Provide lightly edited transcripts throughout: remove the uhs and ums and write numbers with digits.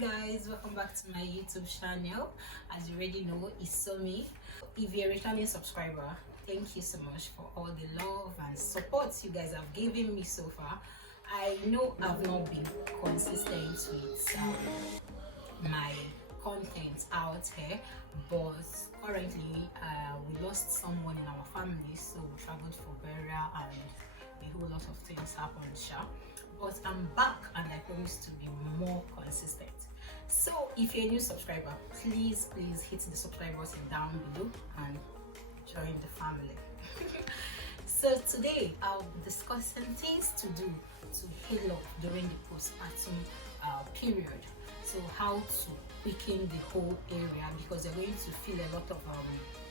Guys, welcome back to my YouTube channel. As you already know, it's me. If you're a returning subscriber, thank you so much for all the love and support you guys have given me so far. I know I've not been consistent with my content out here, but currently we lost someone in our family, so we traveled for burial and a whole lot of things happened, but I'm back and I promise to be more consistent. So if you're a new subscriber, please hit the subscribe button down below and join the family. So today I'll be discussing things to do to heal up during the postpartum period. So how to weaken the whole area, because you're going to feel a lot of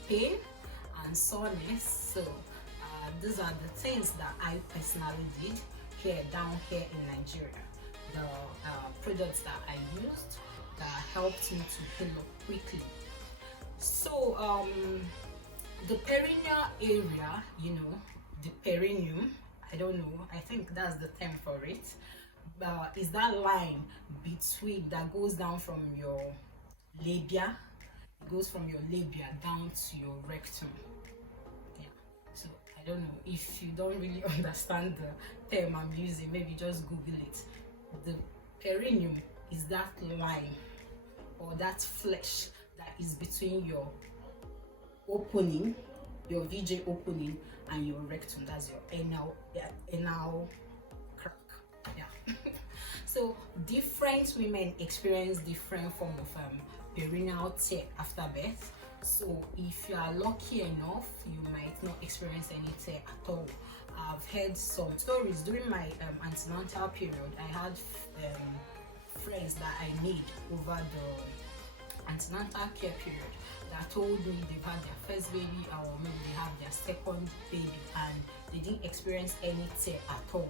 pain and soreness. So these are the things that I personally did down here in Nigeria. The products that I used that helped me to heal up quickly. So the perineal area, the perineum, I don't know, I think that's the term for it, is that line between that goes down from your labia. It goes from your labia down to your rectum. So I don't know, if you don't really understand the term I'm using, maybe just Google it. The perineum is that line or that flesh that is between your opening, your VJ opening, and your rectum. That's your anal crack. So different women experience different form of perineal tear after birth. So if you are lucky enough, you might not experience any tear at all. I've heard some stories during my antenatal period. I had friends that I made over the antenatal care period that told me they've had their first baby, or maybe they have their second baby, and they didn't experience any tear at all.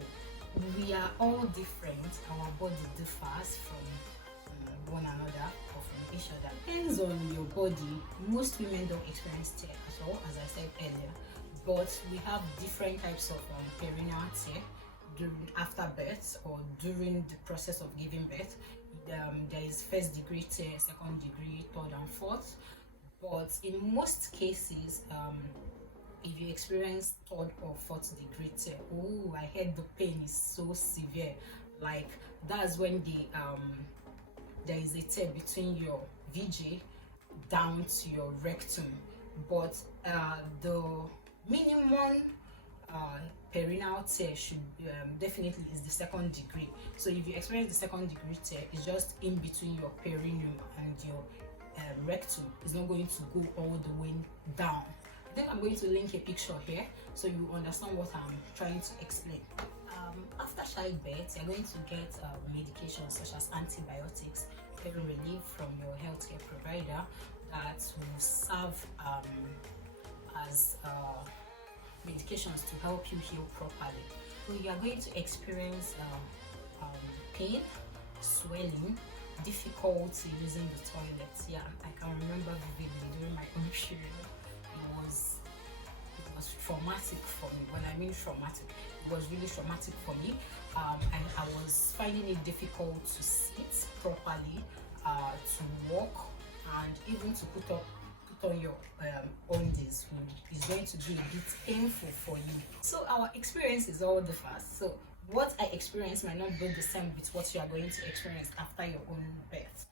We are all different. Our body differs from one another or from each other. Depends on your body. Most women don't experience tear at all, as I said earlier, but we have different types of perineal tear after birth or during the process of giving birth. There is first degree tear, second degree, third and fourth. But in most cases, if you experience third or fourth degree tear, I heard the pain is so severe. Like, that's when there is a tear between your VJ down to your rectum. But the minimum perineal tear should definitely is the second degree. So if you experience the second degree tear, it's just in between your perineum and your rectum. It's not going to go all the way down. I think I'm going to link a picture here so you understand what I'm trying to explain. After childbirth, you're going to get medications such as antibiotics, pain relief from your healthcare provider that will serve as medications to help you heal properly. So you are going to experience pain, swelling, difficulty using the toilet. I can remember vividly during my own period. It was traumatic for me. When I mean traumatic, it was really traumatic for me. I was finding it difficult to sit properly, to walk, and even to put on your undies is going to be a bit painful for you. So our experience is all different. So what I experienced might not be the same with what you are going to experience after your own birth,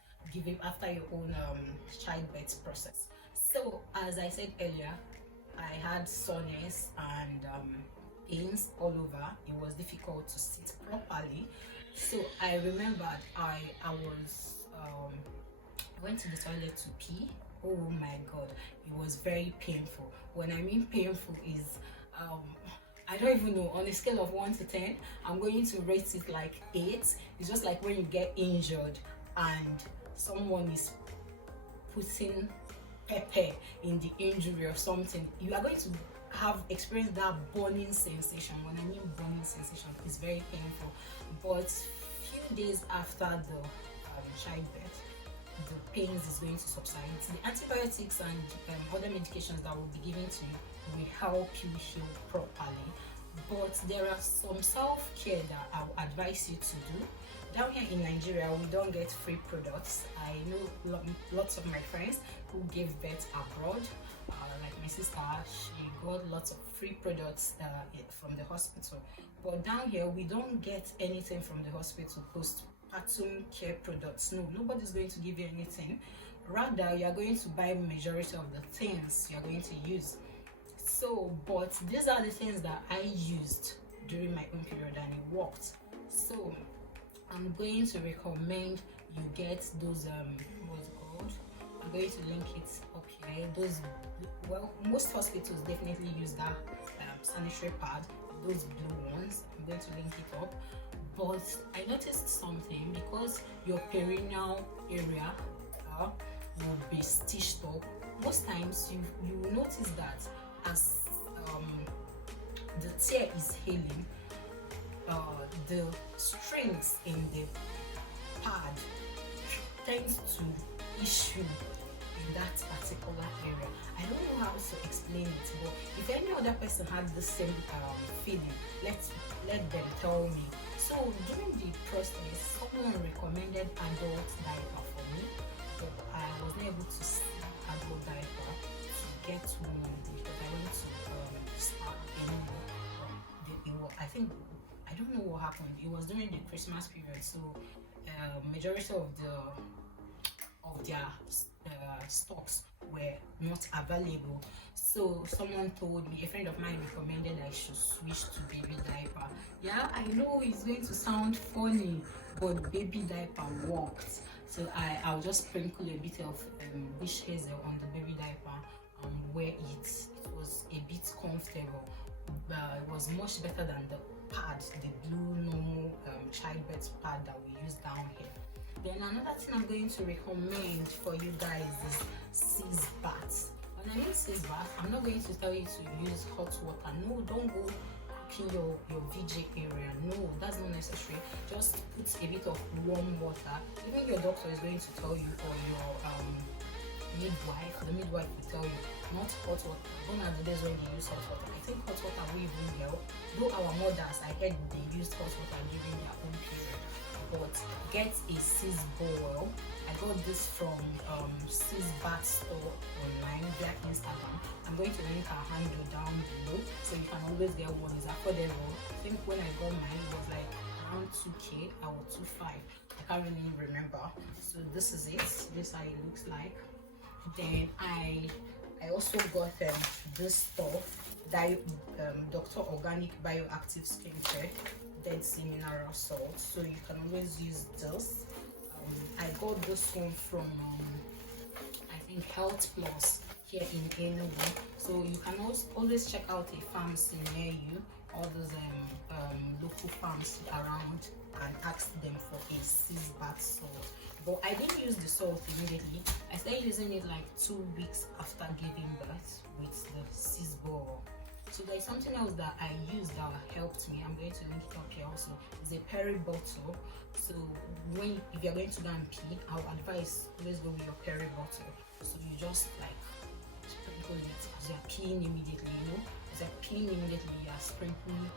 after your own childbirth process. So as I said earlier, I had soreness and pains all over. It was difficult to sit properly. So I remembered I went to the toilet to pee. Oh my god, it was very painful. When I mean painful is I don't even know, on a scale of 1 to 10, I'm going to rate it like 8. It's just like when you get injured and someone is putting pepper in the injury or something. You are going to have experienced that burning sensation. When I mean burning sensation, it's very painful. But few days after the childbirth, the pains is going to subside. The antibiotics and other medications that will be given to you will help you heal properly. But there are some self-care that I will advise you to do Down here in Nigeria, we don't get free products. I know lots of my friends who gave birth abroad, like my sister. She got lots of free products from the hospital, but down here we don't get anything from the hospital. Postpartum care products, no, nobody's going to give you anything. Rather, you are going to buy majority of the things you are going to use. So, but these are the things that I used during my own period and it worked. So I'm going to recommend you get those what's it called, I'm going to link it up here. Those, well, most hospitals definitely use that sanitary pad, those blue ones. I'm going to link it up. But I noticed something, because your perineal area will be stitched up. Most times you will notice that as the tear is healing, the strings in the pad tends to issue in that particular area. I don't know how to explain it, but if any other person had the same feeling, let them tell me. So during the process, someone recommended adult diaper for me, but I wasn't able to see adult diaper to get one because I went to start anymore. I don't know what happened. It was during the Christmas period, so majority of their stocks were not available. So someone told me, a friend of mine recommended I should switch to baby diaper. Yeah, I know it's going to sound funny, but baby diaper worked. So I'll just sprinkle a bit of witch hazel on the baby diaper where it was a bit comfortable. It was much better than the pad, the blue normal childbirth pad that we use down here. Then another thing I'm going to recommend for you guys is seize baths. When I mean seize bath, I'm not going to tell you to use hot water. No, don't go cooking your VJ area. No, that's not necessary. Just put a bit of warm water. Even your doctor is going to tell you, or your midwife, the midwife will tell you, not hot water. Gone are the days when they use hot water. I think hot water will even help. Though our mothers, I heard they used hot water during their own period. But get a seize bowl. I got this from seize bath store online via Instagram. I'm going to link our handle down below, so you can always get one. It's affordable. I think when I got mine, it was like around 2k or 2.5. I can't really remember. So this is it. This is how it looks like. Then I also got this stuff, Dr. Organic Bioactive Skincare Dead Sea Mineral Salt. So you can always use this. I got this one from I think Health Plus here in Enugu. So you can always check out a pharmacy near you, all those local farms around, and ask them for a seize bath salt. But I didn't use the salt immediately. I started using it like 2 weeks after giving birth with the seize bowl. So there's something else that I used that helped me. I'm going to link it up here also. It's a peri bottle. So if you're going to go and pee, I'll advise always go with your peri bottle. So you just like sprinkle it as you're peeing immediately, you know. As you're peeing immediately, you're sprinkling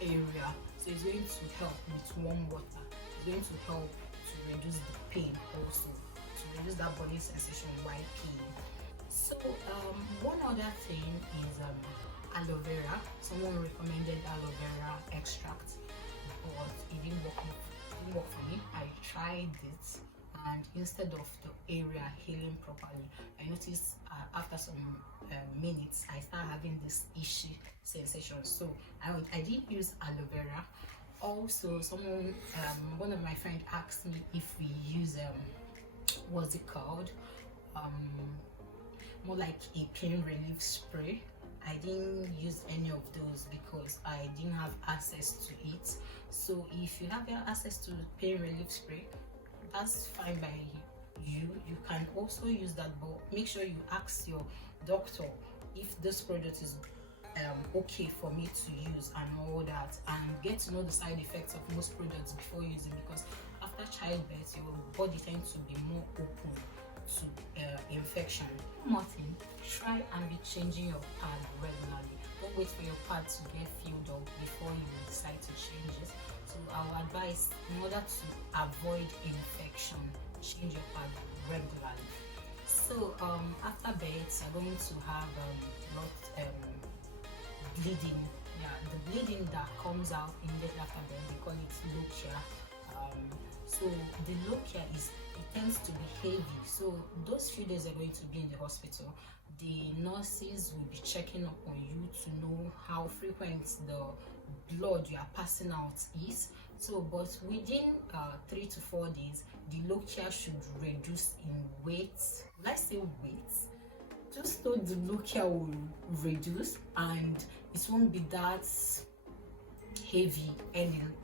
the area. So it's going to help with warm water. It's going to help to reduce the pain also, to reduce that body sensation while peeing. So one other thing is aloe vera. Someone recommended aloe vera extract, but it didn't work for me. I tried it, and instead of the area healing properly, I noticed after some minutes I started having this itchy sensation. So I did use aloe vera. Also, one of my friends asked me if we use what's it called, more like a pain relief spray. I didn't use any of those because I didn't have access to it. So if you have access to pain relief spray, that's fine by you. You can also use that, but make sure you ask your doctor if this product is okay for me to use and all that, and get to know the side effects of most products before using, because after childbirth your body tends to be more open to infection. One more thing, try and be changing your pad regularly. Don't wait for your pad to get filled up before you decide to change it. So I would advise, in order to avoid infection, change your pad regularly. So after birth, you're going to have bleeding. Yeah, the bleeding that comes out immediately after birth, they call it lochia. So the lochia tends to be heavy. So those few days you're going to be in the hospital, the nurses will be checking up on you to know how frequent the blood you are passing out is. So, but within 3 to 4 days, the lochia should reduce in weight. Will I say weight? Just know the lochia will reduce and it won't be that heavy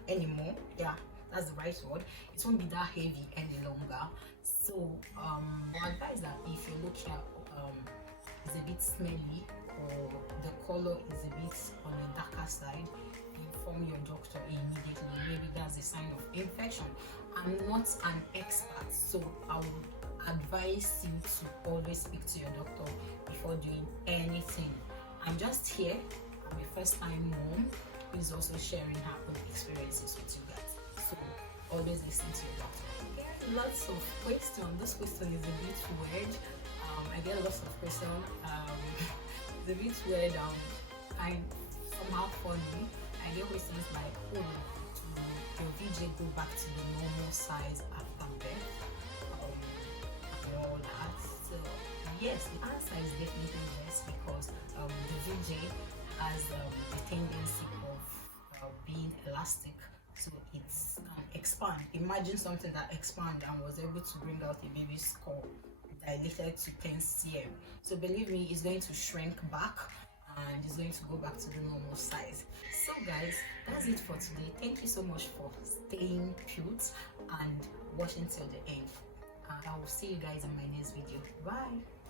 anymore. Yeah, that's the right word. It won't be that heavy any longer. So I advise that if your lochia is a bit smelly or the color is a bit on the darker side, inform your doctor immediately. Maybe that's a sign of infection. I'm not an expert, so I would advise you to always speak to your doctor before doing anything. I'm just here. I'm a first-time mom who is also sharing her own experiences with you guys. So always listen to your doctor. Okay, lots of questions. This question is a bit weird. I get lots of questions. It's a bit weird. And somehow funny. I get questions like, oh, your VJ go back to the normal size after birth? And all that. So yes, the answer is definitely yes, because the VJ has the tendency of being elastic, so it's expand. Imagine something that expanded and was able to bring out a baby's skull dilated to 10 cm. So believe me, it's going to shrink back and it's going to go back to the normal size. So guys, that's it for today. Thank you so much for staying put and watching till the end. And I will see you guys in my next video. Bye.